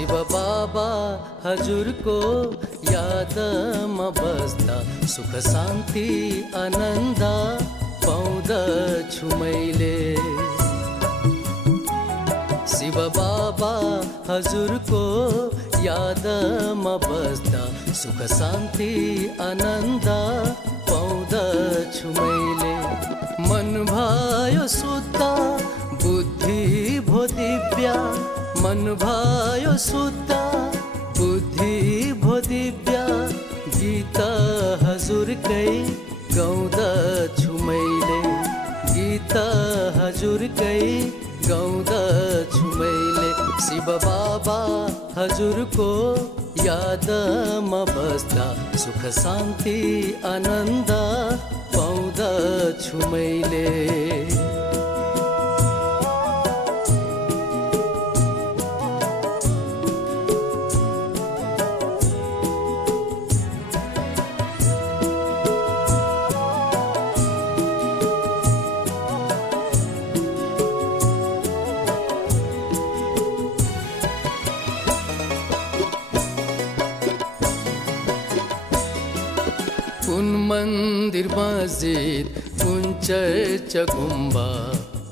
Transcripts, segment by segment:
शिव बाबा हजुरको यादमा बस्दा सुख शान्ति आनन्द पाउँदछु मैले। शिव बाबा हजुरको यादमा बस्दा सुख शान्ति आनन्द पाउँदछु मैले। मन भयो शुद्ध बुद्धि भो दिव्य, मन भयो शुद्ध बुद्धि भो दिव्य, गीत हजुरकै गाउँदछु मैले। गीत हजुरकै गाउँदछु मैले। शिव बाबा हजुरको यादमा बस्दा सुख शान्ति आनन्द पाउँदछु मैले। कुन मन्दिर मस्जिद, कुन चर्च गुम्बा,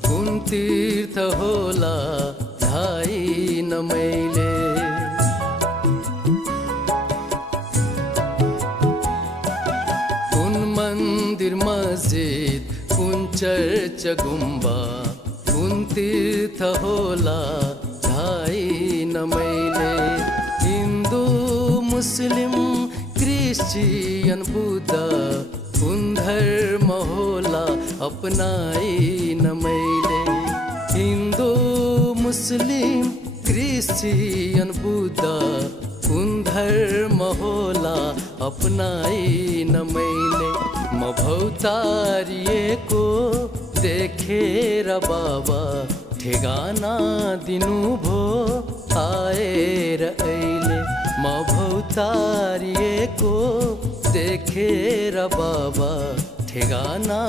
कुन तीर्थ होला थाहैन मैले। कुन मन्दिर मस्जिद, कुन चर्च गुम्बा, कुन तीर्थ होला थाहैन मैले। हिन्दू मुस्लिम क्रिश्चियन बुद्ध कुन धर्म होला अपनाइन मैले। हिन्दू मुस्लिम क्रिश्चियन बुद्ध कुन धर्म होला अपनाइन मैले। म भौतारिएको देखेर बाबा ठेगाना दिनुभो आएर अहिले। म भौतारिएको देखेर बाबा ठेगाना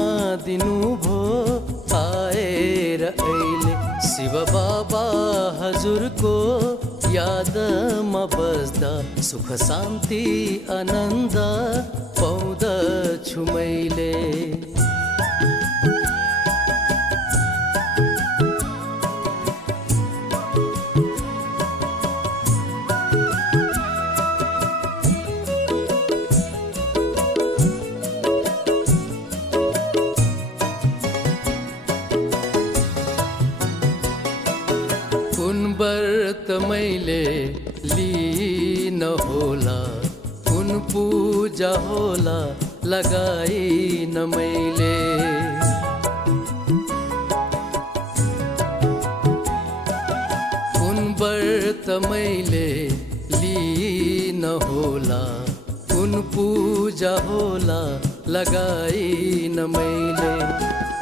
दिनुभो आएर अहिले। शिव बाबा हजुरको यादमा बस्दा सुख शान्ति आनन्द पाउँदछु मैले। व्रत मैले लिन होला, कुन पूजा होला लगाइन मैले। कुन व्रत मैले लिन होला, कुन पूजा होला लगाइन मैले।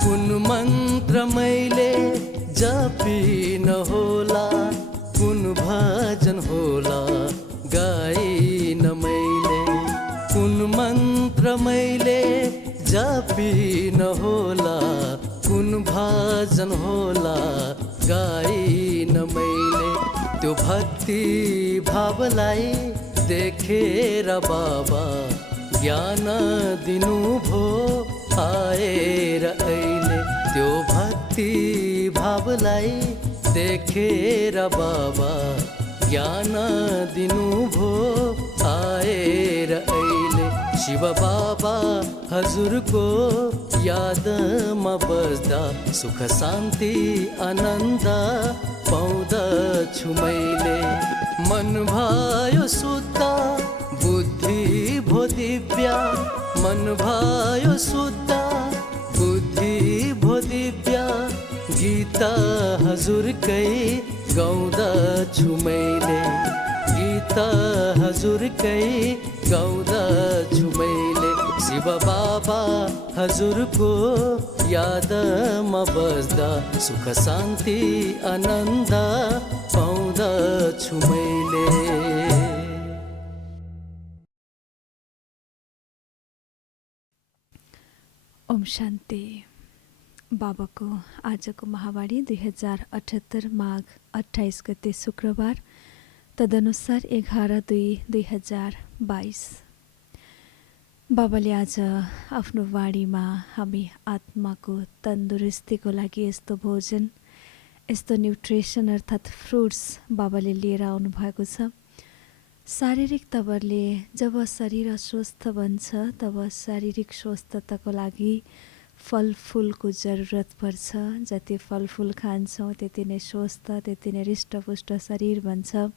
कुन मन्त्र मैले जपिन होला, कुन भजन होला गाइन मैले। कुन मन्त्र मैले जपिन होला, कुन भजन होला गाइन मैले। त्यो भक्ति भावलाई देखेर बाबा ज्ञान दिनुभो आएर अहिले। त्यो भक्ति भावलाई देखेर बाबा ज्ञान दिनुभो आएर अहिले। शिव बाबा हजुरको यादमा बस्दा सुख शान्ति आनन्द पाउँदछु मैले। मन भयो शुद्ध बुद्धि भो दिव्य, मन भयो शुद्ध बुद्धि भो दिव्य, गीत हजुरकै गाउँदछु मैले। गीत हजुरकै गाउँदछु मैले। शिव बाबा हजुरको यादमा बस्दा सुख शान्ति आनन्द पाउँदछु मैले। ओम शान्ति। बाबाको आजको महावाणी 2078 माघ 28 गते शुक्रबार तदनुसार 11/2/2022 बाबाले आज आफ्नो वाणीमा हामी आत्माको तन्दुरुस्तीको लागि यस्तो भोजन, यस्तो न्युट्रिसन अर्थात् फ्रुट्स बाबाले लिएर आउनुभएको छ। शारीरिक तवरले जब शरीर अस्वस्थ बन्छ तब शारीरिक स्वस्थताको लागि फलफुलको जरुरत पर्छ। जति फलफुल खान्छौँ त्यति नै स्वस्थ, त्यति नै हृष्टपुष्ट शरीर बन्छ।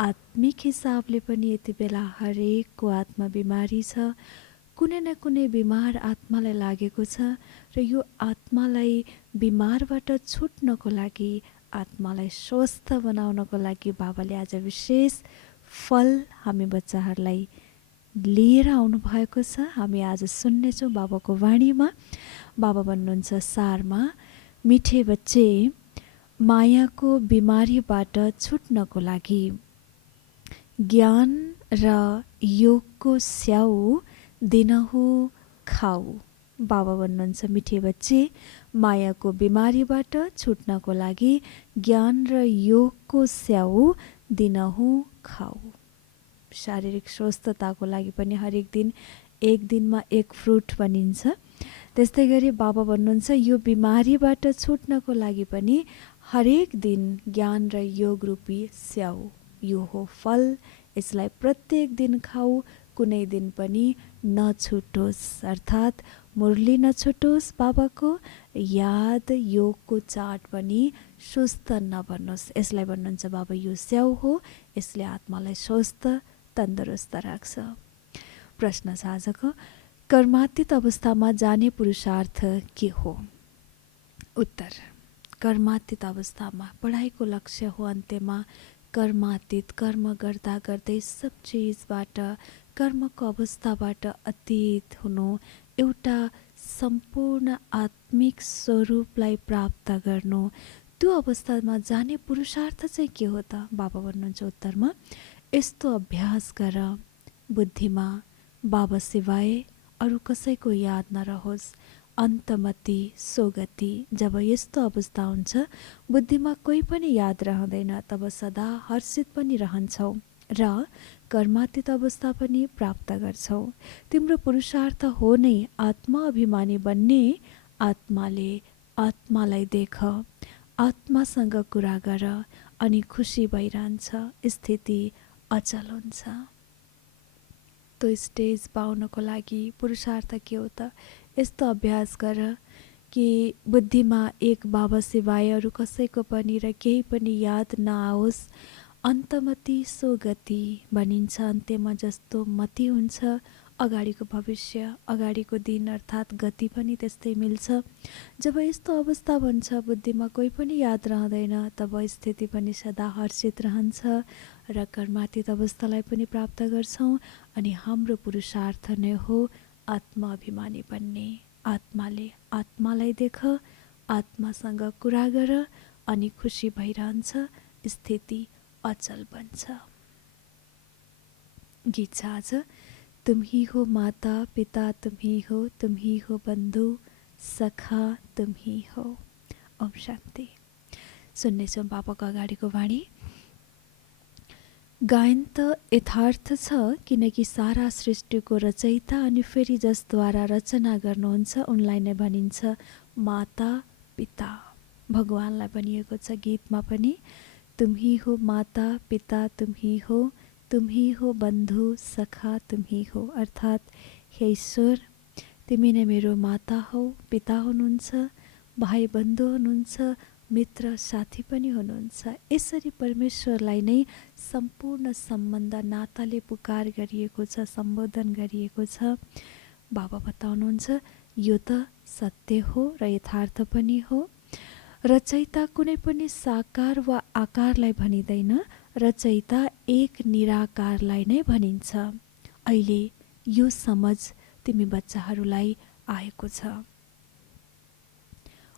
आत्मिक हिसाबले पनि यति बेला हरेकको आत्मा बिमारी छ। कुनै न कुनै बिमार आत्मालाई लागेको छ र यो आत्मालाई बिमारबाट छुट्नको लागि, आत्मालाई स्वस्थ बनाउनको लागि बाबाले आज विशेष फल हामी बच्चाहरूलाई लिएर आउनुभएको छ। हामी आज सुन्नेछौँ बाबाको वाणीमा। बाबा भन्नुहुन्छ सारमा, मिठे बच्चे, मायाको बिमारीबाट छुट्नको लागि ज्ञान र योगको स्याउ दिनहु खाऊ। बाबा भन्नुहुन्छ मिठे बच्चे, मायाको बिमारीबाट छुट्नको लागि ज्ञान र योगको स्याउ दिनहु खाऊ। शारीरिक स्वस्थताको लागि पनि हरेक दिन एक दिनमा एक फ्रुट भनिन्छ। त्यस्तै गरी बाबा भन्नुहुन्छ यो बिमारीबाट छुट्नको लागि पनि हरेक दिन ज्ञान र योग रूपी स्याउ, यो हो फल। यसलाई प्रत्येक दिन खाऊ, कुनै दिन पनि नछुटोस्, अर्थात् मुरली नछुटोस्। बाबाको याद योगको चाट पनि सुस्त नबन्नुहोस्। यसलाई भन्नुहुन्छ बाबा यो स्याउ हो, यसले आत्मालाई स्वस्थ तन्दुरुस्त राख्छ। प्रश्न छ आजको, कर्मातीत अवस्थामा जाने पुरुषार्थ के हो? उत्तर, कर्मातीत अवस्थामा पढाइको लक्ष्य हो अन्त्यमा कर्मातीत, कर्म गर्दा गर्दै सब चिजबाट, कर्मको अवस्थाबाट अतीत हुनु, एउटा सम्पूर्ण आत्मिक स्वरूपलाई प्राप्त गर्नु। त्यो अवस्थामा जाने पुरुषार्थ चाहिँ के हो त? बाबा भन्नुहुन्छ उत्तरमा, यस्तो अभ्यास गर बुद्धिमा बाबा सिवाय अरू कसैको याद नरहोस्, अन्तमति सोगति। जब यस्तो अवस्था हुन्छ बुद्धिमा कोही पनि याद रहँदैन, तब सदा हर्षित पनि रहन्छौ र कर्मातीत अवस्था पनि प्राप्त गर्छौ। तिम्रो पुरुषार्थ हो नै आत्मा अभिमानी बन्ने। आत्माले आत्मालाई देख, आत्मासँग कुरा गर अनि खुसी भइरहन्छ, स्थिति अचल हुन्छ। त्यो स्टेज पाउनको लागि पुरुषार्थ के हो त? यस्तो अभ्यास गर कि बुद्धिमा एक बाबा सिवाय अरू कसैको पनि र केही पनि याद नआओस्। अन्तमति सोगति भनिन्छ, अन्त्यमा जस्तो मति हुन्छ अगाडिको भविष्य, अगाडिको दिन अर्थात् गति पनि त्यस्तै मिल्छ। जब यस्तो अवस्था बन्छ बुद्धिमा कोही पनि याद रहँदैन, तब स्थिति पनि सदा हर्षित रहन्छ र कर्मातीत अवस्थालाई पनि प्राप्त गर्छौँ। अनि हाम्रो पुरुषार्थ नै हो आत्मा अभिमानी बन्ने। आत्माले आत्मालाई देख, आत्मासँग कुरा गर अनि खुसी भइरहन्छ, स्थिति अचल बन्छ। गीत छ आज, तुम ही हो माता पिता, तुम ही हो बन्धु सखा, तुम ही हो। ओम शान्ति। सुन्नेछौँ बाबाको अगाडिको वाणी। गायन त यथार्थ छ, किनकि सारा सृष्टिको रचयिता अनि फेरि जसद्वारा रचना गर्नुहुन्छ उनलाई नै भनिन्छ माता पिता। भगवानलाई भनिएको छ गीतमा पनि, तुम ही हो माता पिता, तुम ही हो बन्धु सखा, तुम ही हो। अर्थात् हे ईश्वर, तिमी नै मेरो माता हौ, पिता हुनुहुन्छ, भाइ बन्धु हुनुहुन्छ, मित्र साथी पनि हुनुहुन्छ। यसरी परमेश्वरलाई नै सम्पूर्ण सम्बन्ध नाताले पुकार गरिएको छ, सम्बोधन गरिएको छ। बाबा बताउनुहुन्छ यो त सत्य हो र यथार्थ पनि हो। रचयिता कुनै पनि साकार वा आकारलाई भनिँदैन, रचयिता एक निराकारलाई नै भनिन्छ। अहिले यो समझ तिमी बच्चाहरूलाई आएको छ।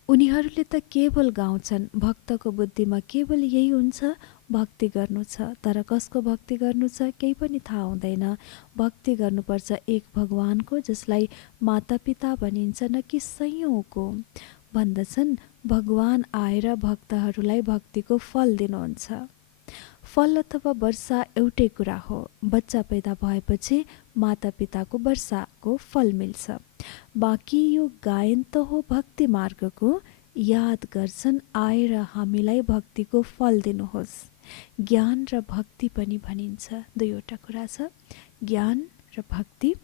उनीहरूले त केवल गाउँछन्, भक्तको बुद्धिमा केवल यही हुन्छ भक्ति गर्नु छ। तर कसको भक्ति गर्नु छ केही पनि थाहा हुँदैन। भक्ति गर्नुपर्छ एक भगवानको, जसलाई माता पिता भनिन्छ, न कि सयौँको। भन्दछन् भगवान आएर भक्तहरूलाई भक्तिको फल दिनुहुन्छ। फल अथवा वर्षा एउटै कुरा हो। बच्चा पैदा भएपछि मातापिताको वर्षाको फल मिल्छ। बाँकी यो गायन त हो भक्ति मार्गको, याद गर्छन् आएर हामीलाई भक्तिको फल दिनुहोस्। ज्ञान र भक्ति पनि भनिन्छ, दुईवटा कुरा छ, ज्ञान र भक्ति।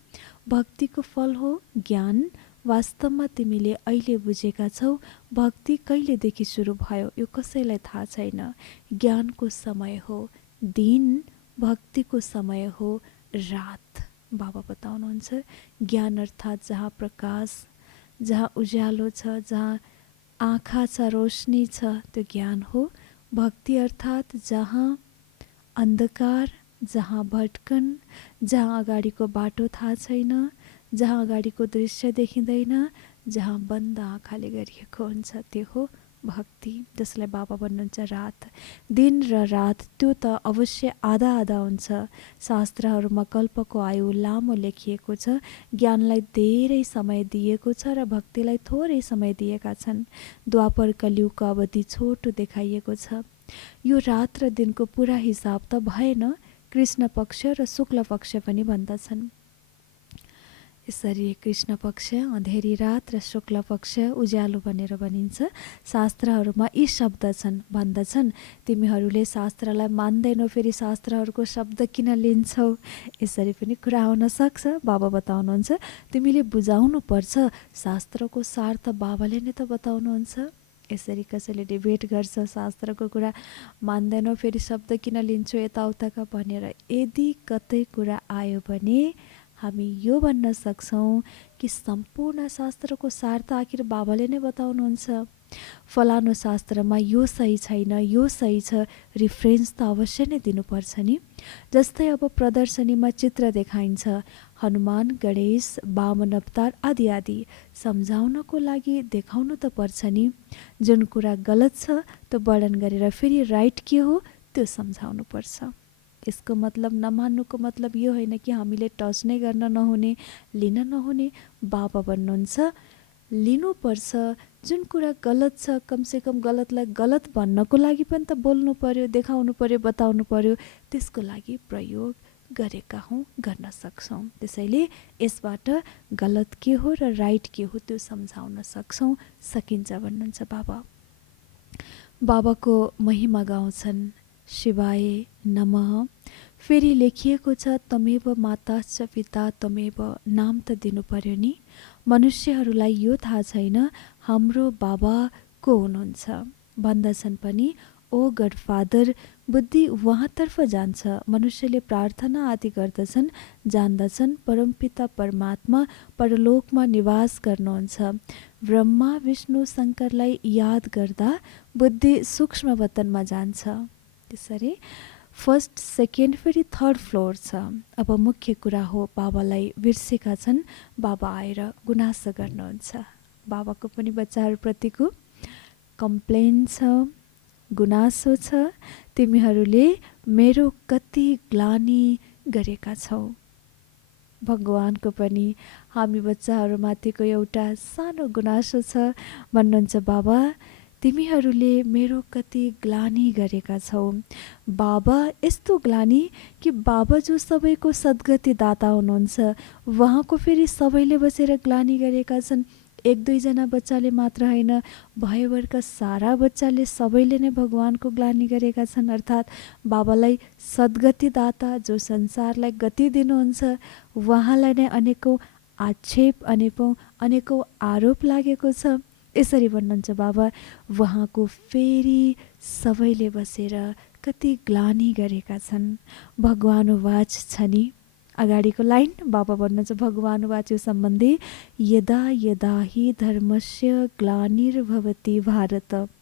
भक्तिको फल हो ज्ञान। वास्तवमा तिमीले अहिले बुझेका छौ भक्ति कहिलेदेखि सुरु भयो यो कसैलाई थाहा छैन। ज्ञानको समय हो दिन, भक्तिको समय हो रात। बाबा बताउनुहुन्छ ज्ञान अर्थात् जहाँ प्रकाश, जहाँ उज्यालो छ, जहाँ आँखा छ, रोशनी छ, त्यो ज्ञान हो। भक्ति अर्थात् जहाँ अन्धकार, जहाँ भट्कन, जहाँ अगाडिको बाटो थाहा छैन, जहाँ अगाडिको दृश्य देखिँदैन, जहाँ बन्द आँखाले गरिएको हुन्छ, त्यो हो भक्ति। जसलाई बाबा भन्नुहुन्छ रात। दिन र रात त्यो त अवश्य आधा आधा हुन्छ। शास्त्रहरूमा कल्पको आयु लामो लेखिएको छ, ज्ञानलाई धेरै समय दिएको छ र भक्तिलाई थोरै समय दिएका छन्। द्वापर कलियुगको अवधि छोटो देखाइएको छ। यो रात र दिनको पुरा हिसाब त भएन। कृष्ण पक्ष र शुक्ल पक्ष पनि भन्दछन्। यसरी कृष्ण पक्ष अँधेरी रात र शुक्ल पक्ष उज्यालो भनेर भनिन्छ। शास्त्रहरूमा यी शब्द छन्, भन्दछन् तिमीहरूले शास्त्रलाई मान्दैनौ, फेरि शास्त्रहरूको शब्द किन लिन्छौ? यसरी पनि कुरा हुन सक्छ। बाबा बताउनुहुन्छ तिमीले बुझाउनु पर्छ, शास्त्रको सार त बाबाले नै त बताउनुहुन्छ। यसरी कसैले डिबेट गर्छ, शास्त्रको कुरा मान्दैनौ, फेरि शब्द किन लिन्छौ यताउताका भनेर। यदि कतै कुरा आयो भने हामी यो भन्न सक्छौँ कि सम्पूर्ण शास्त्रको सार त आखिर बाबाले नै बताउनुहुन्छ। फलानु शास्त्रमा यो सही छैन, यो सही छ, रिफरेन्स त अवश्य नै दिनुपर्छ नि। जस्तै अब प्रदर्शनीमा चित्र देखाइन्छ, हनुमान, गणेश, वामन अवतार आदि आदि। सम्झाउनको लागि देखाउनु त पर्छ नि। जुन कुरा गलत छ त्यो वर्णन गरेर फेरि राइट के हो त्यो सम्झाउनु पर्छ। यसको मतलब, नमान्नुको मतलब यो होइन कि हामीले टच नै गर्न नहुने, लिन नहुने। बाबा भन्नुहुन्छ लिनुपर्छ। जुन कुरा गलत छ कमसेकम गलतलाई गलत भन्नको लागि पनि त बोल्नु पर्यो, देखाउनु पर्यो, बताउनु पर्यो। त्यसको लागि प्रयोग गरेका हौँ, गर्न सक्छौँ। त्यसैले यसबाट गलत के हो र राइट के हो त्यो सम्झाउन सक्छौँ, सकिन्छ भन्नुहुन्छ बाबा। बाबाको महिमा गाउँछन्, शिवाय नमः। फेरि लेखिएको छ तमेव माता च पिता तमेव, नाम त दिनु पर्यो नि। मनुष्यहरूलाई यो थाहा छैन हाम्रो बाबा को हुनुहुन्छ। भन्दछन् पनि ओ गड फादर, बुद्धि वहाँतर्फ जान्छ। मनुष्यले प्रार्थना आदि गर्दछन्, जान्दछन् परमपिता परमात्मा परलोकमा निवास गर्नुहुन्छ। ब्रह्मा विष्णु शङ्करलाई याद गर्दा बुद्धि सूक्ष्म वतनमा जान्छ। त्यसरी फर्स्ट, सेकेन्ड, फेरि थर्ड फ्लोर छ। अब मुख्य कुरा हो बाबालाई बिर्सेका छन्, बाबा आएर गुनासो गर्नुहुन्छ। बाबाको पनि बच्चाहरूप्रतिको कम्प्लेन छ, गुनासो छ, तिमीहरूले मेरो कति ग्लानी गरेका छौ। भगवानको पनि हामी बच्चाहरूमाथिको एउटा सानो गुनासो छ। भन्नुहुन्छ बाबा तिमीहरूले मेरो कति ग्लानी गरेका छौ। बाबा यस्तो ग्लानी कि बाबा जो सबैको सद्गति दाता हुनुहुन्छ, उहाँको फेरि सबैले बसेर ग्लानी गरेका छन्। एक दुईजना बच्चाले मात्र होइन, भयवर्ग सारा बच्चाले सबैले नै भगवानको ग्लानी गरेका छन्। अर्थात् बाबालाई सद्गति दाता जो संसारलाई गति दिनुहुन्छ, उहाँलाई नै अनेकौँ आक्षेप, अनेकौँ आरोप लागेको छ। यसरी भन्नुहुन्छ बाबा उहाँको फेरि सबैले बसेर कति ग्लानी गरेका छन्। भगवानुवाच छ नि अगाडिको लाइन। बाबा भन्नुहुन्छ भगवानुवाच सम्बन्धी, यदा यदा हि धर्मस्य ग्लानिर्भवति भारत।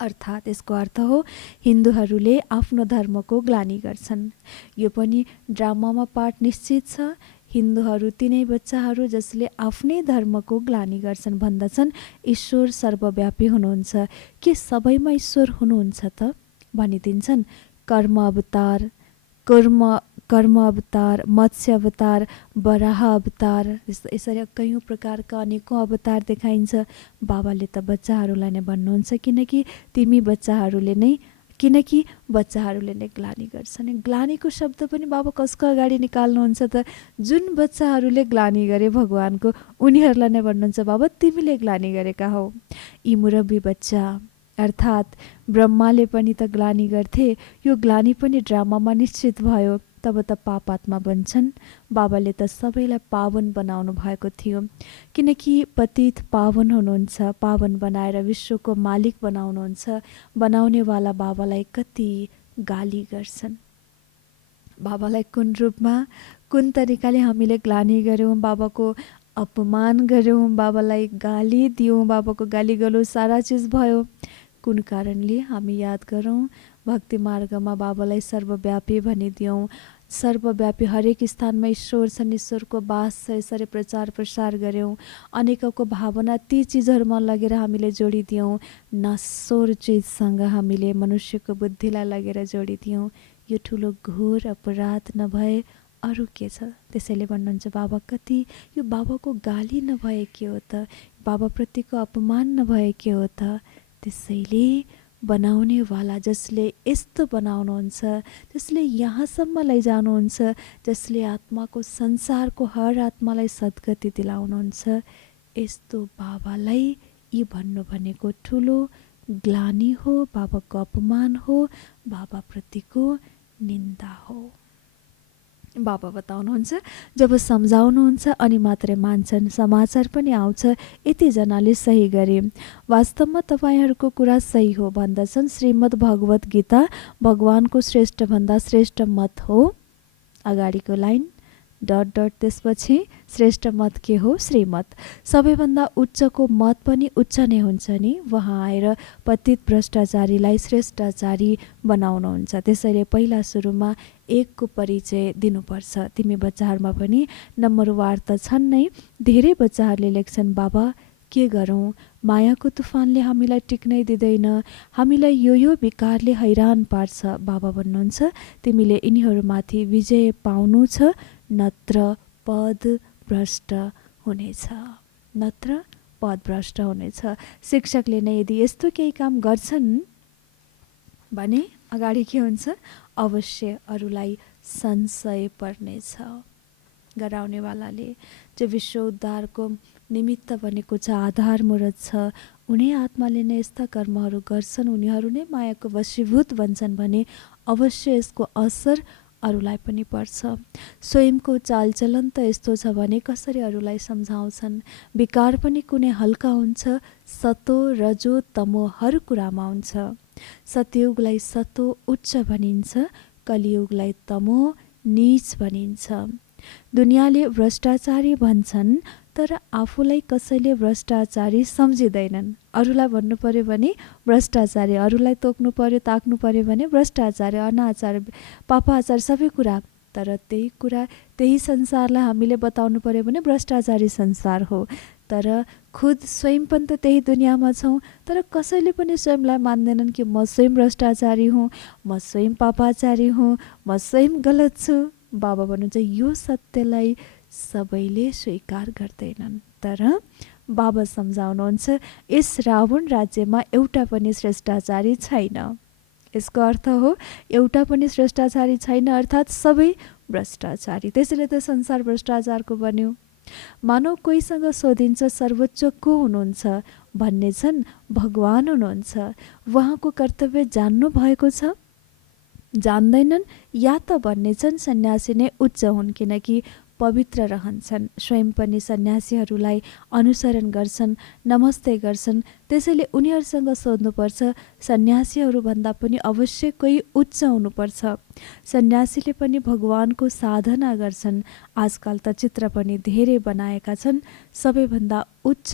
अर्थात् यसको अर्थ हो हिन्दूहरूले आफ्नो धर्मको ग्लानी गर्छन्। यो पनि ड्रामामा पाठ निश्चित छ। हिन्दूहरू तिनै बच्चाहरू जसले आफ्नै धर्मको ग्लानी गर्छन्। भन्दछन् ईश्वर सर्वव्यापी हुनुहुन्छ। के सबैमा ईश्वर हुनुहुन्छ त? भनिदिन्छन् कर्म अवतार, कर्म अवतार, मत्स्य अवतार, वराह अवतार, यसरी कयौँ प्रकारका अनेकौँ अवतार देखाइन्छ। बाबाले त बच्चाहरूलाई नै भन्नुहुन्छ, किनकि तिमी बच्चाहरूले नै किनकि बच्चाहरूले नै ग्लानी गर्छन्। ग्लानीको शब्द पनि बाबा कसको अगाडि निकाल्नुहुन्छ त? जुन बच्चाहरूले ग्लानी गरे भगवानको, उनीहरूलाई नै भन्नुहुन्छ बाबा तिमीले ग्लानी गरेका हौ। यी मुरब्बी बच्चा अर्थात् ब्रह्माले पनि त ग्लानी गर्थे, यो ग्लानी पनि ड्रामामा निश्चित भयो। तब त पापात्मा बन्छन्। बाबाले त सबैलाई पावन बनाउनु भएको थियो, किनकि पतित पावन हुनुहुन्छ, पावन बनाएर विश्वको मालिक बनाउनुहुन्छ। बनाउनेवाला बाबालाई कति गाली गर्छन्। बाबालाई कुन रूपमा, कुन तरिकाले हामीले ग्लानी गऱ्यौँ, बाबाको अपमान गऱ्यौँ, बाबालाई गाली दियौँ, बाबाको गाली गलौँ, सारा चिज भयो। कुन कारणले हामी याद गरौँ, भक्ति मार्गमा बाबालाई सर्वव्यापी भनिदियौँ। सर्वव्यापी हरेक स्थानमा ईश्वर छन्, ईश्वरको बास छ, यसरी प्रचार प्रसार गऱ्यौँ। अनेकौँको भावना ती चिजहरूमा लगेर हामीले जोडिदियौँ। नश्वर चिजसँग हामीले मनुष्यको बुद्धिलाई लगेर जोडिदियौँ। यो ठुलो घोर अपराध नभए अरू के छ? त्यसैले भन्नुहुन्छ बाबा कति, यो बाबाको गाली नभए के हो त? बाबाप्रतिको अपमान नभए के हो त? त्यसैले बनाउनेवाला जसले यस्तो बनाउनुहुन्छ, जसले यहाँसम्म लैजानुहुन्छ, जसले आत्माको संसारको हर आत्मालाई सद्गति दिलाउनुहुन्छ, यस्तो बाबालाई यी भन्नु भनेको ठुलो ग्लानी हो, बाबाको अपमान हो, बाबाप्रतिको निन्दा हो। बाबा बताउनुहुन्छ जब सम्झाउनुहुन्छ अनि मात्रै मान्छन्, समाचार पनि आउँछ यतिजनाले सही गरे। वास्तवमा तपाईँहरूको कुरा सही हो भन्दछन्। श्रीमद् भगवत गीता भगवानको श्रेष्ठभन्दा श्रेष्ठ मत हो। अगाडिको लाइन डट डट, त्यसपछि श्रेष्ठ मत के हो? श्रीमत। सबैभन्दा उच्चको मत पनि उच्च नै हुन्छ नि। वहाँ आएर पतित भ्रष्टाचारीलाई श्रेष्ठाचारी बनाउनुहुन्छ। त्यसैले पहिला सुरुमा एकको परिचय दिनुपर्छ। तिमी बच्चाहरूमा पनि नम्बरवार त छन् नै। धेरै बच्चाहरूले लेख्छन् बाबा के गरौँ, मायाको तुफानले हामीलाई टिक्नै दिँदैन, हामीलाई यो विकारले हैरान पार्छ। बाबा भन्नुहुन्छ तिमीले यिनीहरूमाथि विजय पाउनु छ, नत्र पद भ्रष्ट हुनेछ, नत्र पद भ्रष्ट हुनेछ। शिक्षकले नै यदि यस्तो केही काम गर्छन् भने अगाडि के हुन्छ? अवश्य अरूलाई संशय पर्नेछ। गराउनेवालाले जो विश्व उद्धारको निमित्त बनेको छ, आधार मूर्त छ, उनी आत्माले नै यस्ता कर्महरू गर्छन्, उनीहरू नै मायाको वशीभूत बन्छन् भने अवश्य यसको असर अरूलाई पनि पर्छ। स्वयंको चालचलन त यस्तो छ भने कसरी अरूलाई सम्झाउँछन्? विकार पनि कुनै हल्का हुन्छ, सतो रजो तमो हर कुरामा हुन्छ। सतयुगलाई सतो उच्च भनिन्छ, कलियुगलाई तमो नीच भनिन्छ। दुनियाँले भ्रष्टाचारी भन्छन्, तर आफूलाई कसैले भ्रष्टाचारी सम्झिँदैनन्। अरूलाई भन्नु पर्यो भने भ्रष्टाचारी, अरूलाई तोक्नु पर्यो, ताक्नु पर्यो भने भ्रष्टाचारी, अनाचार, पापाचार, सबै कुरा। तर त्यही कुरा, त्यही संसारलाई हामीले बताउनु पर्यो भने भ्रष्टाचारी संसार हो। तर खुद स्वयं पनि त त्यही दुनियाँमा छौँ, तर कसैले पनि स्वयंलाई मान्दैनन् कि म स्वयं भ्रष्टाचारी हुँ, म स्वयं पापाचारी हुँ, म स्वयं गलत छु। बाबा भन्नुहुन्छ यो सत्यलाई सबैले स्वीकार गर्दैनन्। तर बाबा सम्झाउनुहुन्छ यस रावण राज्यमा एउटा पनि श्रेष्ठाचारी छैन। यसको अर्थ हो एउटा पनि श्रेष्ठाचारी छैन, अर्थात् सबै भ्रष्टाचारी। त्यसैले त संसार भ्रष्टाचारको बन्यो। मानव कोहीसँग सोधिन्छ सर्वोच्च को हुनुहुन्छ भन्ने छन् भगवान हुनुहुन्छ। उहाँको कर्तव्य जान्नु भएको छ? जान्दैनन् या त भन्ने छन् सन्यासी नै उच्च हुन्, किनकि पवित्र रहन्छन्, स्वयं पनि सन्यासीहरूलाई अनुसरण गर्छन्, नमस्ते गर्छन्। त्यसैले उनीहरूसँग सोध्नुपर्छ सन्यासीहरूभन्दा पनि अवश्य कोही उच्च हुनुपर्छ। सन्यासीले पनि भगवानको साधना गर्छन्। आजकल त चित्र पनि धेरै बनाएका छन्, सबैभन्दा उच्च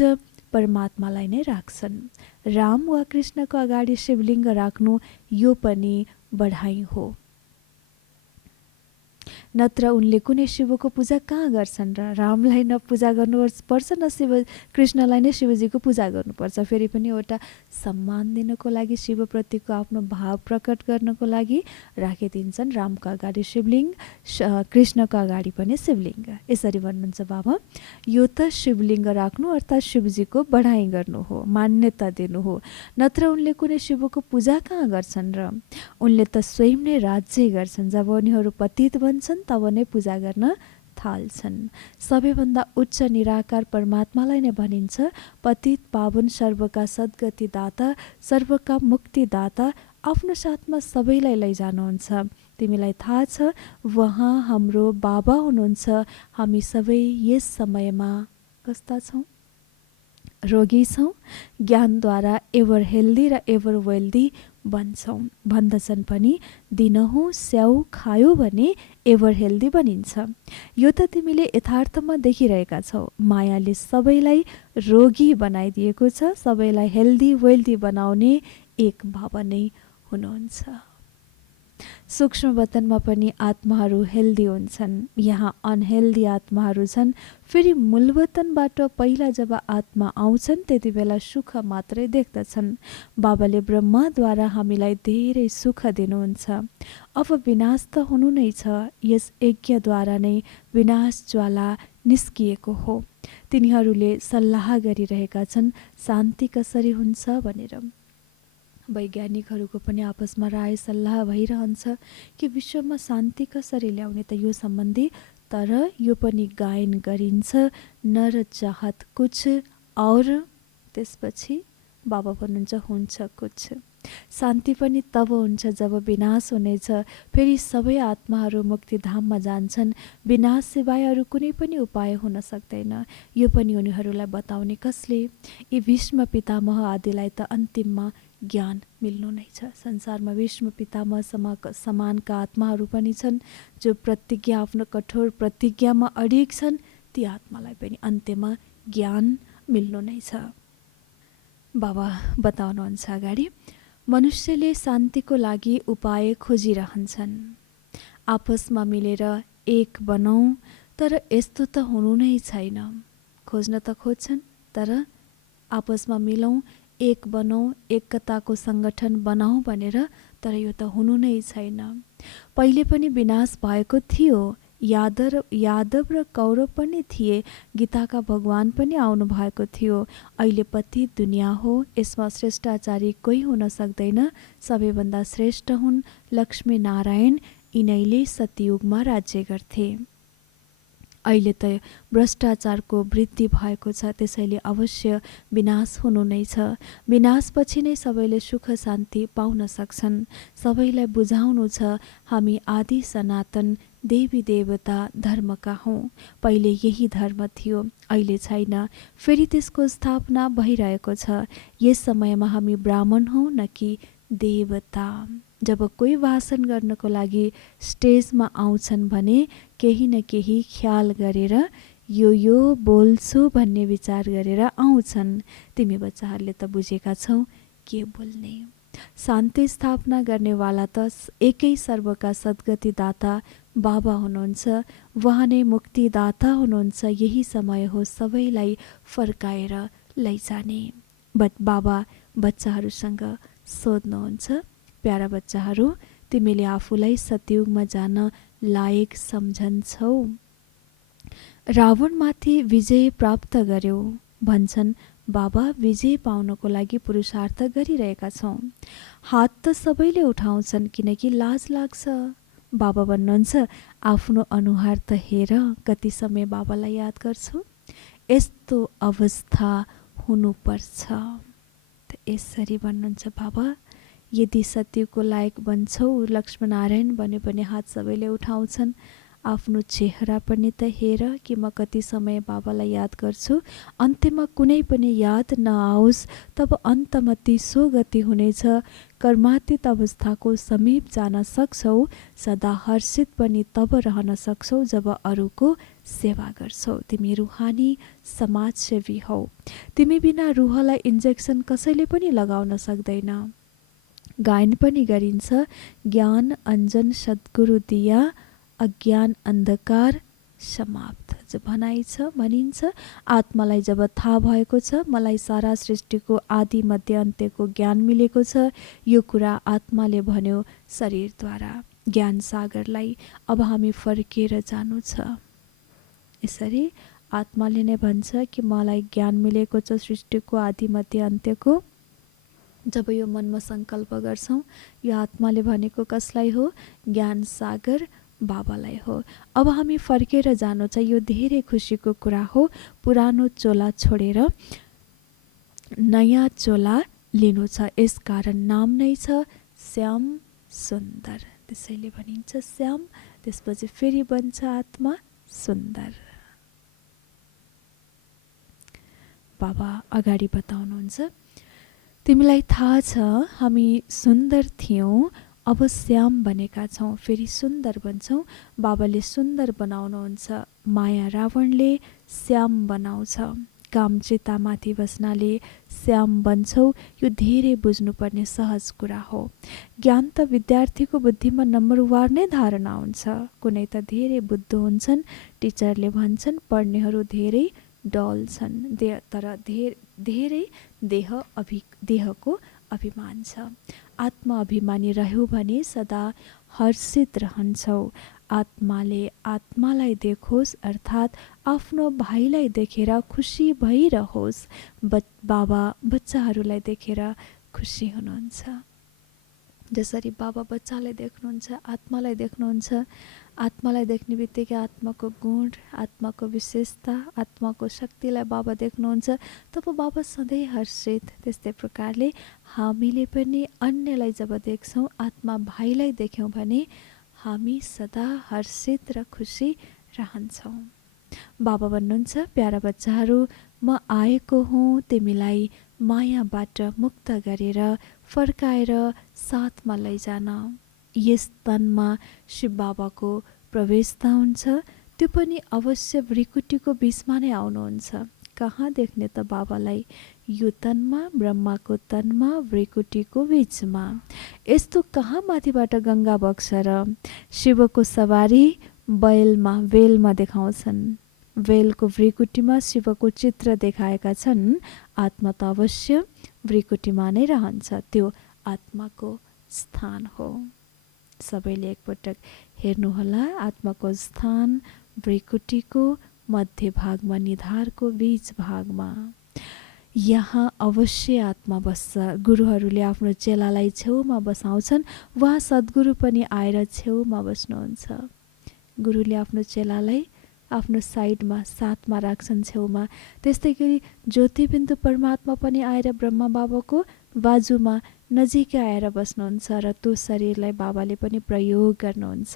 परमात्मालाई नै राख्छन्। राम वा कृष्णको अगाडि शिवलिङ्ग राख्नु यो पनि बढाइ हो। नत्र उनले कुनै शिवको पूजा कहाँ गर्छन् र रामलाई न पूजा गर्नुपर्छ न कृष्णलाई नै शिवजीको पूजा गर्नुपर्छ। फेरि पनि एउटा सम्मान दिनको लागि, शिवप्रतिको आफ्नो भाव प्रकट गर्नको लागि राखिदिन्छन् रामको अगाडि शिवलिङ्ग, कृष्णको अगाडि पनि शिवलिङ्ग। यसरी भन्नुहुन्छ बाबा, यो त शिवलिङ्ग राख्नु अर्थात् शिवजीको बढाइ गर्नु हो, मान्यता दिनु हो। नत्र उनले कुनै शिवको पूजा कहाँ गर्छन् र? उनले त स्वयं नै राज्य गर्छन्। जब उनीहरू पतित बन्छन् तब नै पूजा गर्न थाल्छन्। सबैभन्दा उच्च निराकार परमात्मालाई नै भनिन्छ पतित पावन, सर्वका सद्गति दाता, सर्वका मुक्तिदाता, आफ्नो साथमा सबैलाई लैजानुहुन्छ। तिमीलाई थाहा छ उहाँ हाम्रो बाबा हुनुहुन्छ। हामी सबै यस समयमा कस्ता छौँ? रोगी छौँ। ज्ञानद्वारा एभर हेल्दी र एभर वेल्दी बन्छौँ। भन्दछन् पनि दिनहुँ स्याउ खायो भने एभर हेल्दी बनिन्छ। यो त तिमीले यथार्थमा देखिरहेका छौ। मायाले सबैलाई रोगी बनाइदिएको छ। सबैलाई हेल्दी वेल्दी बनाउने एक बाबा नै हुनुहुन्छ। सूक्ष्म वतनमा पनि आत्माहरू हेल्दी हुन्छन्। यहाँ अनहेल्दी आत्माहरू छन्। फेरि मूलवतनबाट पहिला जब आत्मा आउँछन् त्यति बेला सुख मात्रै देख्दछन्। बाबाले ब्रह्माद्वारा हामीलाई धेरै सुख दिनुहुन्छ। अब विनाश त हुनु नै छ। यस यज्ञद्वारा नै विनाश ज्वाला निस्किएको हो। तिनीहरूले सल्लाह गरिरहेका छन् शान्ति कसरी हुन्छ भनेर। वैज्ञानिकहरूको पनि आपसमा राय सल्लाह भइरहन्छ कि विश्वमा शान्ति कसरी ल्याउने त यो सम्बन्धी। तर यो पनि गायन गरिन्छ, नर चाहत कुछ और त्यसपछि बाबा भन्नुहुन्छ हुन्छ कुछ। शान्ति पनि तब हुन्छ जब विनाश हुनेछ। फेरि सबै आत्माहरू मुक्तिधाममा जान्छन्। विनाश सिवाय अरू कुनै पनि उपाय हुन सक्दैन। यो पनि उनीहरूलाई बताउने कसले? यी भीष्म पितामह आदिलाई त अन्तिममा ज्ञान मिल्नु नै छ। संसारमा भीष्म पितामह समानका आत्माहरू पनि छन् जो प्रतिज्ञा, आफ्नो कठोर प्रतिज्ञामा अडिग छन्। ती आत्मालाई पनि अन्त्यमा ज्ञान मिल्नु नै छ। बाबा बताउनुहुन्छ अगाडि, मनुष्यले शान्तिको लागि उपाय खोजिरहन्छन्। आपसमा मिलेर एक बनौँ, तर यस्तो त हुनु नै छैन। खोज्न त खोज्छन्, तर आपसमा मिलौँ, एक बनौँ, एकताको सङ्गठन बनाऊ भनेर, तर यो त हुनु नै छैन। पहिले पनि विनाश भएको थियो। यादव र कौरव पनि थिए। गीताका भगवान पनि आउनु भएको थियो। अहिले पतित दुनियाँ हो। यसमा श्रेष्ठाचारी कोही हुन सक्दैन। सबैभन्दा श्रेष्ठ हुन् लक्ष्मी नारायण। यिनैले सतयुगमा राज्य गर्थे। अहिले त भ्रष्टाचारको वृद्धि भएको छ। त्यसैले अवश्य विनाश हुनु नै छ। विनाशपछि नै सबैले सुख शान्ति पाउन सक्छन्। सबैलाई बुझाउनु छ हामी आदि सनातन देवी देवता धर्मका हौँ। पहिले यही धर्म थियो, अहिले छैन। फेरि त्यसको स्थापना भइरहेको छ। यस समयमा हामी ब्राह्मण हौँ न कि देवता। जब कोही भाषण गर्नको लागि स्टेजमा आउँछन् भने केही न केही ख्याल गरेर यो बोल्छु भन्ने विचार गरेर आउँछन्। तिमी बच्चाहरूले त बुझेका छौ के बोल्ने। शान्ति स्थापना गर्नेवाला त एकै सर्वका सद्गति दाता बाबा हुनुहुन्छ। उहाँ नै मुक्तिदाता हुनुहुन्छ। यही समय हो सबैलाई फर्काएर लैजाने। बाबा बच्चाहरूसँग सोध्नुहुन्छ, प्यारा बच्चाहरू, तिमीले आफूलाई सतयुगमा जान लायक सम्झन्छौ? रावणमाथि विजय प्राप्त गर्यो भन्छन्। बाबा विजय पाउनको लागि पुरुषार्थ गरिरहेका छौँ। हात त सबैले उठाउँछन् किनकि लाज लाग्छ। बाबा भन्नुहुन्छ आफ्नो अनुहार त हेर, कति समय बाबालाई याद गर्छु। यस्तो अवस्था हुनुपर्छ। त यसरी भन्नुहुन्छ बाबा, यदि सत्यको लायक बन्छौ, लक्ष्मीनारायण भन्यो भने हात सबैले उठाउँछन्। आफ्नो चेहरा पनि त हेर कि म कति समय बाबालाई याद गर्छु। अन्त्यमा कुनै पनि याद नआओस्, तब अन्तमा तीसो गति हुनेछ। कर्मातीत अवस्थाको समीप जान सक्छौ। सदा हर्षित पनि तब रहन सक्छौ जब अरूको सेवा गर्छौ। तिमी रुहानी समाजसेवी हौ। तिमी बिना रुहलाई इन्जेक्सन कसैले पनि लगाउन सक्दैन। गायन पनि गरिन्छ, ज्ञान अञ्जन सद्गुरु दिया अज्ञान अन्धकार समाप्त। जो भनाइ छ, भनिन्छ, आत्मालाई जब थाहा भएको छ, मलाई सारा सृष्टिको आदि मध्य अन्त्यको ज्ञान मिलेको छ, यो कुरा आत्माले भन्यो शरीरद्वारा ज्ञान सागरलाई। अब हामी फर्केर जानु छ। यसरी आत्माले नै भन्छ कि मलाई ज्ञान मिलेको छ सृष्टिको आदि मध्य अन्त्यको। जब यो मनमा सङ्कल्प गर्छौँ, यो आत्माले भनेको कसलाई हो? ज्ञान सागर बाबालाई हो। अब हामी फर्केर जानु छ। यो धेरै खुसीको कुरा हो। पुरानो चोला छोडेर नयाँ चोला लिनु छ। यसकारण नाम नै छ श्याम सुन्दर। त्यसैले भनिन्छ श्याम, त्यसपछि फेरि बन्छ आत्मा सुन्दर। बाबा अगाडि बताउनुहुन्छ, तिमीलाई थाहा छ हामी सुन्दर थियौँ, अब श्याम बनेका छौँ, फेरि सुन्दर बन्छौँ। बाबाले सुन्दर बनाउनुहुन्छ। माया रावणले श्याम बनाउँछ। काम चितामाथि बस्नाले श्याम बन्छौ। यो धेरै बुझ्नुपर्ने सहज कुरा हो। ज्ञान त विद्यार्थीको बुद्धिमा नम्बरवार नै धारणा हुन्छ। कुनै त धेरै बुद्ध हुन्छन्, टिचरले भन्छन् पढ्नेहरू धेरै डल छन्, तर धेरै देहको अभिमान छ। आत्मा अभिमानी रह्यौ भने सदा हर्षित रहन्छौ। आत्माले आत्मालाई देखोस्, अर्थात् आफ्नो भाइलाई देखेर खुसी भइरहोस्। बाबा बच्चाहरूलाई देखेर खुसी हुनुहुन्छ। जसरी बाबा बच्चालाई देख्नुहुन्छ, आत्मालाई देख्नुहुन्छ, आत्मालाई देख्ने बित्तिकै आत्माको गुण, आत्माको विशेषता, आत्माको शक्तिलाई बाबा देख्नुहुन्छ, तब बाबा सधैँ हर्षित। त्यस्तै प्रकारले हामीले पनि अन्यलाई जब देख्छौँ, आत्मा भाइलाई देख्यौँ भने हामी सदा हर्षित र खुसी रहन्छौँ। बाबा भन्नुहुन्छ, प्यारा बच्चाहरू, म आएको हुँ तिमीलाई मायाबाट मुक्त गरेर फर्काएर साथमा लैजान। यस तनमा शिव बाबाको प्रवेशता हुन्छ। त्यो पनि अवश्य भृकुटीको बिचमा नै आउनुहुन्छ। कहाँ देख्ने त बाबालाई? यो तनमा, ब्रह्माको तनमा, भृकुटीको बिचमा। यस्तो कहाँ माथिबाट गङ्गा बग्छ र? शिवको सवारी वेलमा देखाउँछन्। वेलको भृकुटीमा शिवको चित्र देखाएका छन्। आत्मा त अवश्य भृकुटीमा नै रहन्छ। त्यो आत्माको स्थान हो। सबैले एकपटक हेर्नुहोला। आत्माको स्थान भृकुटीको मध्य भागमा, निधारको बीच भागमा। यहाँ अवश्य आत्मा बस्छ। गुरुहरूले आफ्नो चेलालाई छेउमा बसाउँछन्। वहाँ सद्गुरु पनि आएर छेउमा बस्नुहुन्छ। गुरुले आफ्नो चेलालाई आफ्नो साइडमा, साथमा राख्छन्, छेउमा। त्यस्तै गरी ज्योतिबिन्दु परमात्मा पनि आएर ब्रह्मा बाबाको बाजुमा नजिकै आएर बस्नुहुन्छ र त्यो शरीरलाई बाबाले पनि प्रयोग गर्नुहुन्छ।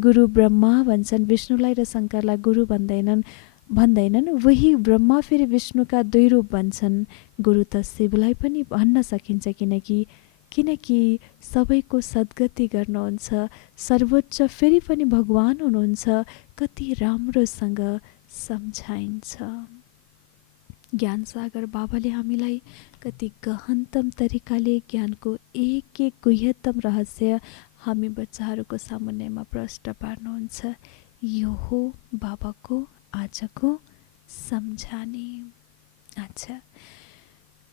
गुरु ब्रह्मा भन्छन्, विष्णुलाई र शङ्करलाई गुरु भन्दैनन्। वही ब्रह्मा फेरि विष्णुका दुई रूप भन्छन्। गुरु त शिवलाई पनि भन्न सकिन्छ, किनकि सबैको सद्गति गर्नुहुन्छ। सर्वोच्च फेरि पनि भगवान हुनुहुन्छ। कति राम्रोसँग सम्झाइन्छ। ज्ञान सागर बाबाले हामीलाई कति गहनतम तरिकाले ज्ञानको एक एक गुह्यतम रहस्य हामी बच्चाहरूको सामुन्नेमा प्रष्ट पार्नुहुन्छ। यो हो बाबाको आजको सम्झानी। अच्छा,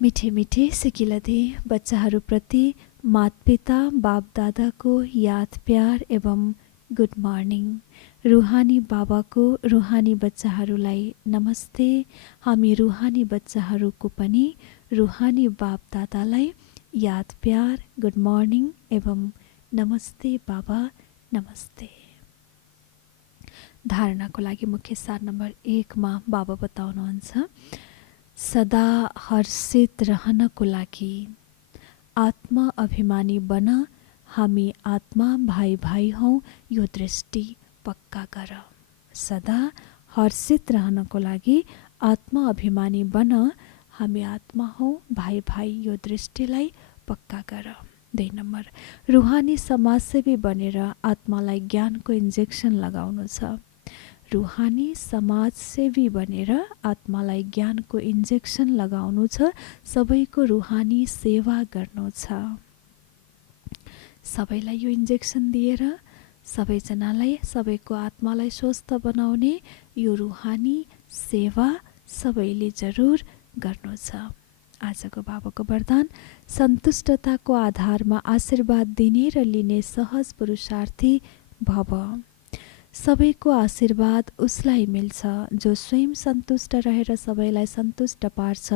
मिठे मिठे सिकिलदी बच्चाहरूप्रति मातपिता बाप दादाको याद प्यार एवं गुड मर्निङ। रुहानी बाबाको रुहानी बच्चाहरूलाई नमस्ते। हामी रुहानी बच्चाहरूको पनि रुहानी बाप दादालाई याद प्यार, गुड मर्निङ एवं नमस्ते बाबा, नमस्ते। धारणाको लागि मुख्य सार नम्बर 1 मा बाबा बताउनुहुन्छ, सदा हर्षित रहनको लागि आत्मा अभिमानी बन। हामी आत्मा भाइ भाइ हौँ, यो दृष्टि पक्का गर। सदा हर्षित रहनको लागि आत्मा अभिमानी बन। हामी आत्मा हौँ, भाइ भाइ, यो दृष्टिलाई पक्का गर। 2 नम्बर, रुहानी समाजसेवी बनेर आत्मालाई ज्ञानको इन्जेक्सन लगाउनु छ। रुहानी समाजसेवी बनेर आत्मालाई ज्ञानको इन्जेक्सन लगाउनु छ। सबैको रुहानी सेवा गर्नु छ। सबैलाई यो इन्जेक्सन दिएर सबैजनालाई, सबैको आत्मालाई स्वस्थ बनाउने यो रुहानी सेवा सबैले जरुर गर्नु छ। आजको बाबाको वरदान सन्तुष्टताको आधारमा आशीर्वाद दिने र लिने सहज पुरुषार्थी भव। सबैको आशीर्वाद उसलाई मिल्छ जो स्वयं सन्तुष्ट रहेर सबैलाई सन्तुष्ट पार्छ।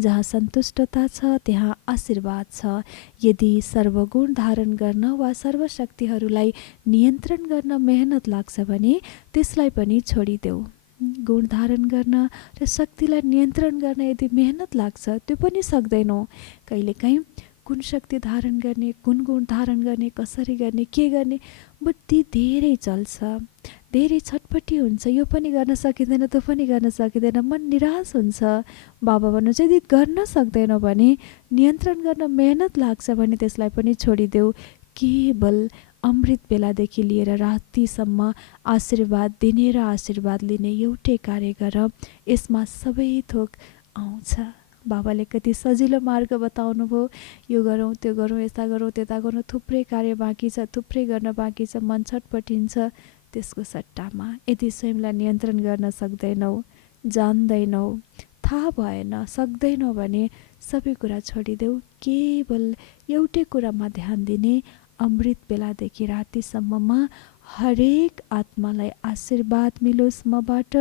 जहाँ सन्तुष्टता छ त्यहाँ आशीर्वाद छ। यदि सर्वगुण धारण गर्न वा सर्वशक्तिहरूलाई नियन्त्रण गर्न मेहनत लाग्छ भने त्यसलाई पनि छोडिदेऊ। गुण धारण गर्न र शक्तिलाई नियन्त्रण गर्न यदि मेहनत लाग्छ त्यो पनि सक्दैनौँ। कहिलेकाहीँ कुन शक्ति धारण गर्ने, कुन गुण धारण गर्ने, कसरी गर्ने, के गर्ने, बुद्धि धेरै चल्छ, धेरै छटपटी हुन्छ। यो पनि गर्न सकिँदैन, त्यो पनि गर्न सकिँदैन, मन निराश हुन्छ। बाबा भन्नुहुन्छ यदि गर्न सक्दैनौ भने, नियन्त्रण गर्न मेहनत लाग्छ भने त्यसलाई पनि छोडिदेऊ। केवल अमृत बेलादेखि लिएर रातिसम्म आशीर्वाद दिने र आशीर्वाद लिने एउटै कार्य गर। यसमा सबै थोक आउँछ। बाबाले कति सजिलो मार्ग बताउनु भयो। यो गरौँ, त्यो गरौँ, यता गरौँ, त्यता गरौँ, थुप्रै कार्य बाँकी छ, थुप्रै गर्न बाँकी छ, मन छटपटिन्छ। त्यसको सट्टामा यदि स्वयंलाई नियन्त्रण गर्न सक्दैनौ, जान्दैनौ, थाहा भएन, सक्दैनौ भने सबै कुरा छोडिदेऊ। केवल एउटै कुरामा ध्यान दिने, अमृत बेलादेखि रातिसम्ममा हरेक आत्मालाई आशीर्वाद मिलोस् मबाट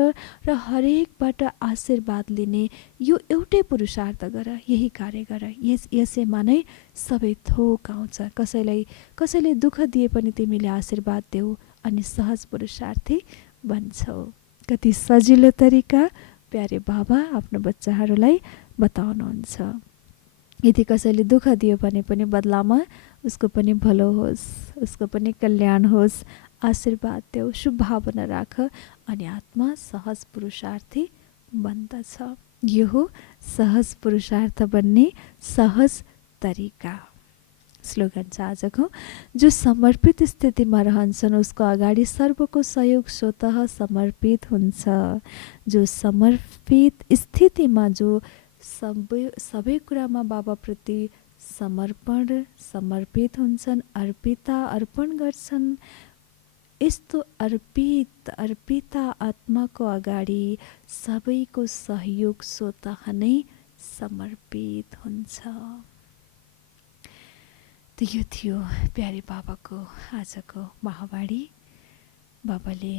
र हरेकबाट आशीर्वाद लिने यो एउटै पुरुषार्थ गर, यही कार्य गर। यसैमा नै सबै थोक आउँछ। कसैले दुःख दिए पनि तिमीले आशीर्वाद देऊ अनि सहज पुरुषार्थी बन्छौ। कति सजिलो तरिका प्यारे बाबा आफ्नो बच्चाहरूलाई बताउनुहुन्छ। यदि कसैले दुःख दियो भने पनि बदलामा उसको पनि भलो होस्, उसको पनि कल्याण होस्, आशीर्वाद देऊ, शुभ भावना राख अनि आत्मा सहज पुरुषार्थी बन्दछ। यो हो सहज पुरुषार्थ बन्ने सहज तरिका। स्लोगन छ आजको, जो समर्पित स्थितिमा रहन्छन् उसको अगाडि सर्वको सहयोग स्वतः समर्पित हुन्छ। जो समर्पित स्थितिमा, जो सबै कुरामा बाबाप्रति समर्पित हुन्छन्, अर्पण गर्छन्, यस्तो अर्पिता आत्माको अगाडि सबैको सहयोग स्वतः नै समर्पित हुन्छ। यो थियो प्यारे बाबाको आजको महावाणी। बाबाले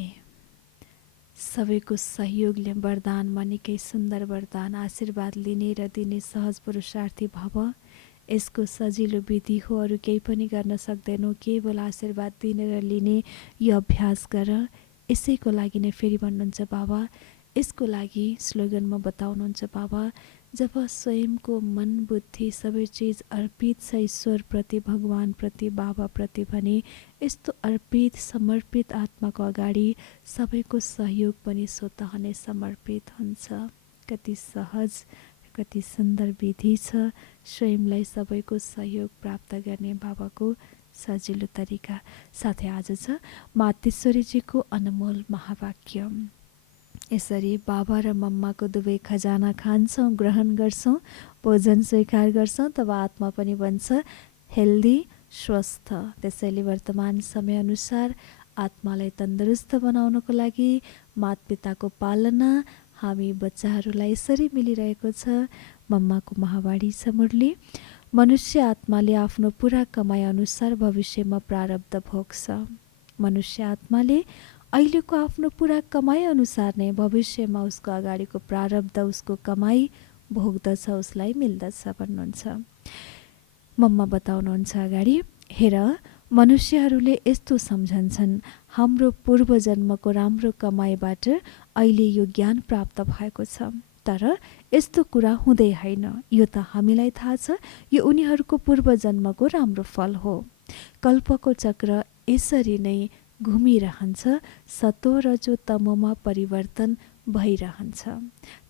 सबैको सहयोगले वरदानमा निकै सुन्दर वरदान, आशीर्वाद लिने र दिने सहज पुरुषार्थी भव। यसको सजिलो विधि हो, अरू केही पनि गर्न सक्दैनौ, केवल आशीर्वाद दिने र लिने यो अभ्यास गर। यसैको लागि नै फेरि भन्नुहुन्छ बाबा, यसको लागि स्लोगनमा बताउनुहुन्छ बाबा, जब स्वयंको मन बुद्धि सबै चिज अर्पित छ ईश्वरप्रति, भगवानप्रति, बाबाप्रति भने यस्तो अर्पित समर्पित आत्माको अगाडि सबैको सहयोग पनि स्वतः नै समर्पित हुन्छ। कति सहज, कति सुन्दर विधि छ स्वयंलाई सबैको सहयोग प्राप्त गर्ने बाबाको सजिलो तरिका। साथै आज छ मातेश्वरीजीको अनमोल महावाक्य। यसरी बाबा र मम्माको दुवै खजाना खान्छौँ, ग्रहण गर्छौँ, भोजन स्वीकार गर्छौँ, तब आत्मा पनि बन्छ हेल्दी, स्वस्थ। त्यसैले वर्तमान समयअनुसार आत्मालाई तन्दुरुस्त बनाउनको लागि मातपिताको पालना हामी बच्चाहरूलाई यसरी मिलिरहेको छ। मम्माको महावाणी छ मुरली, मनुष्य आत्माले आफ्नो पुरा कमाइ अनुसार भविष्यमा प्रारब्ध भोग्छ। मनुष्य आत्माले अहिलेको आफ्नो पुरा कमाइ अनुसार नै भविष्यमा उसको अगाडिको प्रारब्ध, उसको कमाइ भोग्दछ, उसलाई मिल्दछ भन्नुहुन्छ। मम्मा बताउनुहुन्छ अगाडि, हेर मनुष्यहरूले यस्तो सम्झन्छन् हाम्रो पूर्व जन्मको राम्रो कमाइबाट अहिले यो ज्ञान प्राप्त भएको छ, तर यस्तो कुरा हुँदै होइन। यो त हामीलाई थाहा छ, यो उनीहरूको पूर्व जन्मको राम्रो फल हो। कल्पको चक्र यसरी नै घुमिरहन्छ, सतो रजो तमोमा परिवर्तन भइरहन्छ।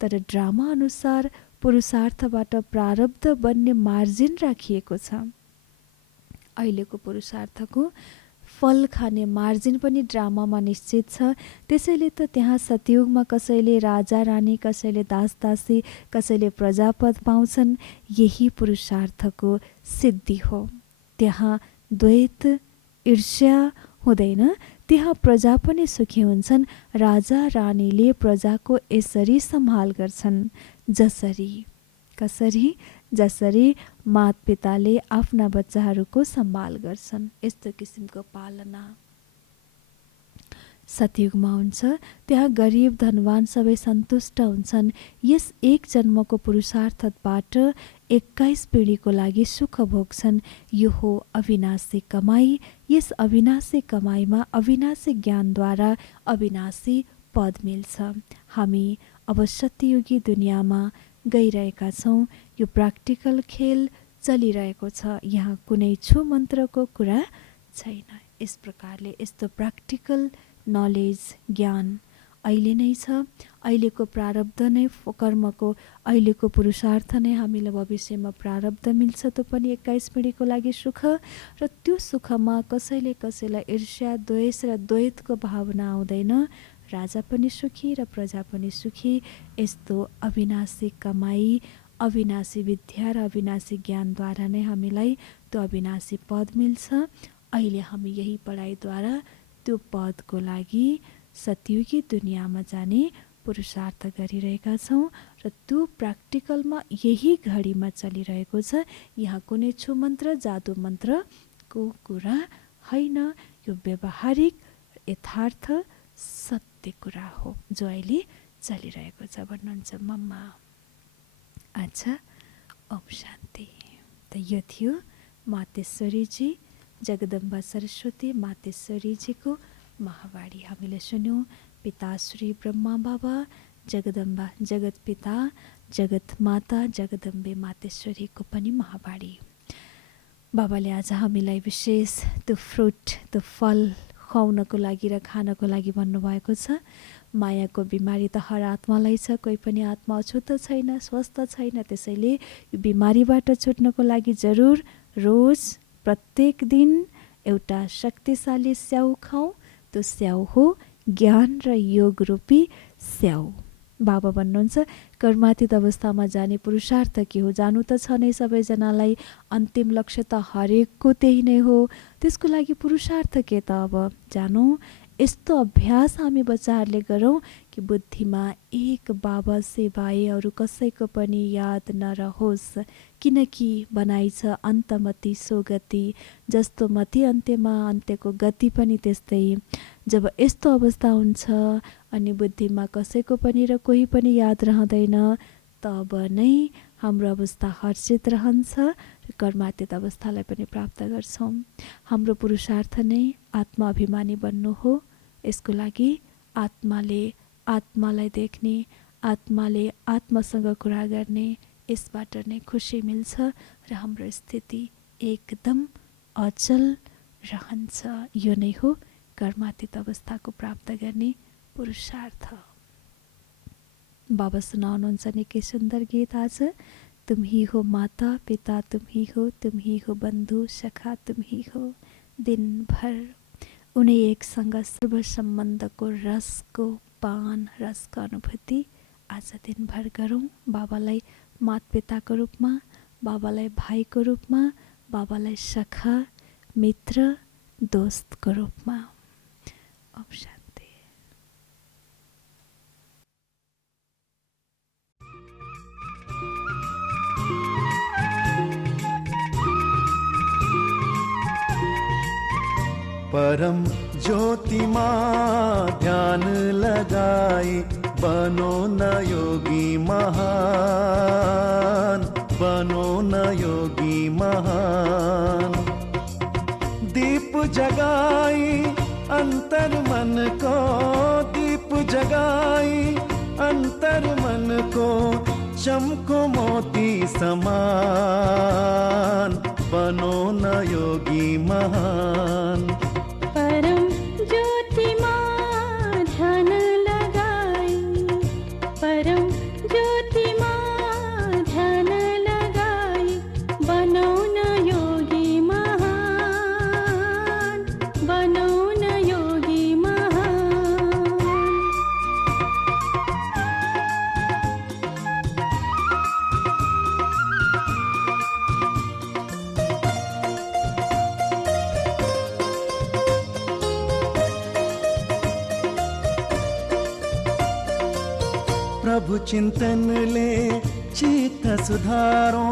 तर ड्रामा अनुसार पुरुषार्थबाट प्रारब्ध बन्ने मार्जिन राखिएको छ। अहिलेको पुरुषार्थको फल खाने मार्जिन पनि ड्रामामा निश्चित छ। त्यसैले त त्यहाँ सतयुगमा कसैले राजा रानी, कसैले दास दासी, कसैले प्रजापद पाउँछन्। यही पुरुषार्थको सिद्धि हो। त्यहाँ द्वैत, ईर्ष्या हुँदैन, त्यहाँ प्रजा पनि सुखी हुन्छन्। राजा रानीले प्रजाको यसरी सम्हाल गर्छन् जसरी मातपिताले आफ्ना बच्चाहरूको सम्हाल गर्छन्। यस्तो किसिमको पालना सतयुगमा हुन्छ। त्यहाँ गरिब धनवान सबै सन्तुष्ट हुन्छन्। यस एक जन्मको पुरुषार्थबाट 21 पिँढीको लागि सुख भोग्छन्। यो हो अविनाशी कमाई। यस अविनाशी कमाईमा अविनाशी ज्ञानद्वारा अविनाशी पद मिल्छ। हामी अब सत्ययुगी दुनियाँमा गइरहेका छौँ। यो प्र्याक्टिकल खेल चलिरहेको छ। यहाँ कुनै छु मन्त्रको कुरा छैन। यस प्रकारले यस्तो प्र्याक्टिकल नलेज ज्ञान अहिले नै छ। अहिलेको प्रारब्ध नै कर्मको अहिलेको पुरुषार्थ नै हामीलाई भविष्यमा प्रारब्ध मिल्छ। त्यो पनि 21 पिँढीको लागि सुख। र त्यो सुखमा कसैलाई ईर्ष्या द्वेष र द्वैतको भावना आउँदैन। राजा पनि सुखी र प्रजा पनि सुखी। यस्तो अविनाशी कमाई, अविनाशी विद्या र अविनाशी ज्ञानद्वारा नै हामीलाई त्यो अविनाशी पद मिल्छ। अहिले हामी यही पढाइद्वारा त्यो पदको लागि सतयुगी दुनियाँमा जाने पुरुषार्थ गरिरहेका छौँ। र त्यो प्र्याक्टिकलमा यही घडीमा चलिरहेको छ। यहाँ कुनै छु मन्त्र जादु मन्त्रको कुरा होइन। यो व्यावहारिक यथार्थ सत्य कुरा हो जो अहिले चलिरहेको छ भन्नुहुन्छ मम्मा। अच्छा, ओम शान्ति। त यो थियो मातेश्वरीजी जगदम्बा सरस्वती मातेश्वरीजीको महावाणी हामीले सुन्यौँ। पिताश्री ब्रह्मा बाबा, जगदम्बा जगत पिता, जगत माता जगदम्बे मातेश्वरीको पनि महावाणी। बाबाले आज हामीलाई विशेष त्यो फ्रुट, त्यो फल खुवाउनको लागि र खानको लागि भन्नुभएको छ। मायाको बिमारी त हर आत्मालाई छ। कोही पनि आत्मा अछुत छैन, स्वस्थ छैन। त्यसैले यो बिमारीबाट छुट्नको लागि जरुर रोज प्रत्येक दिन एउटा शक्तिशाली स्याउ खाऊ। त्यो स्याउ हो ज्ञान र योग रूपी स्याउ। बाबा भन्नुहुन्छ कर्मातीत अवस्थामा जाने पुरुषार्थ के हो? जानु त छ नै सबैजनालाई। अन्तिम लक्ष्य त हरेकको त्यही नै हो। त्यसको लागि पुरुषार्थ के त? अब जानौँ। यस्तो अभ्यास हामी बच्चाहरूले गरौँ कि बुद्धिमा एक बाबा सिवाय अरू कसैको पनि याद नरहोस्। किनकि बनाइ छ अन्तमति सोगति, जस्तो मति अन्त्यमा अन्त्यको गति पनि त्यस्तै। जब यस्तो अवस्था हुन्छ अनि बुद्धिमा कसैको पनि र कोही पनि याद रहँदैन, तब नै हाम्रो अवस्था हर्षित रहन्छ र कर्मातीत अवस्थालाई पनि प्राप्त गर्छौँ। हाम्रो पुरुषार्थ नै आत्मा अभिमानी बन्नु हो। यसको लागि आत्माले आत्मालाई देख्ने, आत्माले आत्मासँग कुरा गर्ने, यसबाट नै खुसी मिल्छ र हाम्रो स्थिति एकदम अचल रहन्छ। यो नै हो कर्मातीत अवस्थाको प्राप्त गर्ने पुरुषार्थ। बाबा सुनाउनुहुन्छ निकै सुन्दर गीत आज। तुम ही हो माता पिता, तुम ही हो बन्धु सखा, तुम ही हो दिनभर। उनी एकसँग सर्व सम्बन्धको रसको पान, रसको अनुभूति आज दिनभर गरौँ। बाबालाई मातपिताको रूपमा, बाबालाई भाइको रूपमा, बाबालाई सखा मित्र दोस्तको रूपमा। ओम शान्ति। परम ज्योति माँ ध्यान लगाई, बनो न योगी महान, बनो न योगी महान। दीप जगाई अंतर मन को, दीप जगाई अंतर मन को, चमको मोती समान, बनो न योगी महान। परम ज्योति माँ ध्यान लगाई, परम ज्योति माँ ध्यान लगाई, बनो न योगी महान, बनो न योगी महान। प्रभु चिंतन ले चित्त सुधारो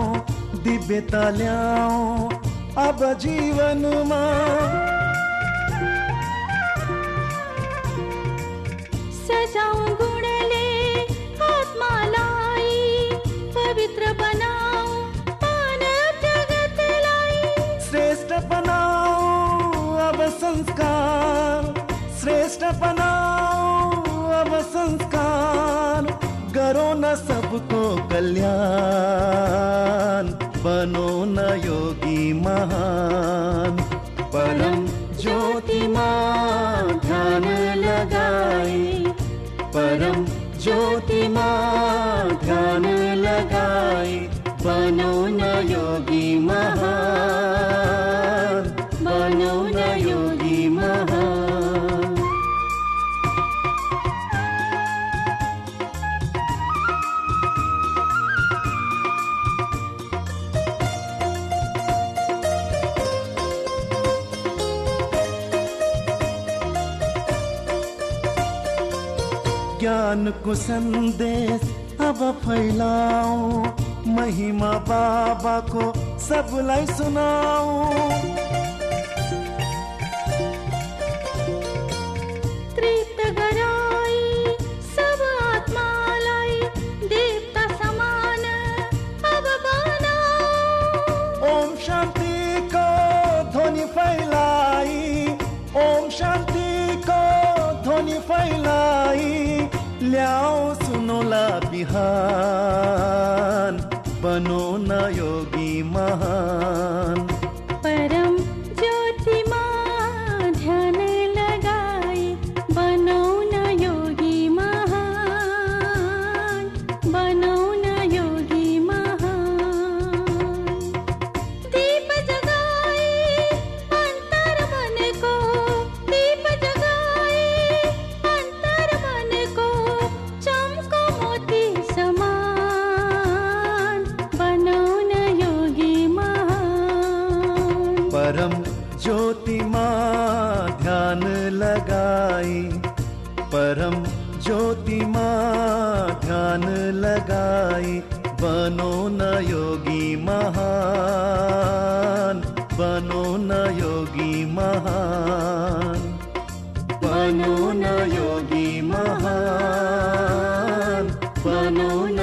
दिव्यता ल्याओ अब जीवन में सजाऊं गुण ले आत्मा लाई पवित्र बनाओ मानव जगत लाई श्रेष्ठ बनाओ अब संस्कार श्रेष्ठ बनाओ अब संस्कार करो न सबको कल्याण बनो न योगी महान परम ज्योति मां ध्यान लगाए परम ज्योति मां ध्यान लगाए बनो न योगी महान बनो न योगी महान ज्ञान को संदेश अब फैलाओ महिमा बाबा को सब लाई सुनाओ तृप्त गराई सब आत्मा लाई देवता समान अब बनाओ ओम शांति को ध्वनि फैलाई ओम शांति को ध्वनि फैलाई ल्याओ सुनो ला बिहान बनो न योगी महान परम ज्योति मां ध्यान लगाए बनो न योगी महान बनो न योगी महान दीप जगाए अंतर मन को दीप जगाए अंतर मन को चमको मोती समान बनो न योगी महान परम ज्योति मां ध्यान लगाई परम ज्योति मां ध्यान लगाई बनो न योगी महान बनो न योगी महान बनो न योगी महान बनो न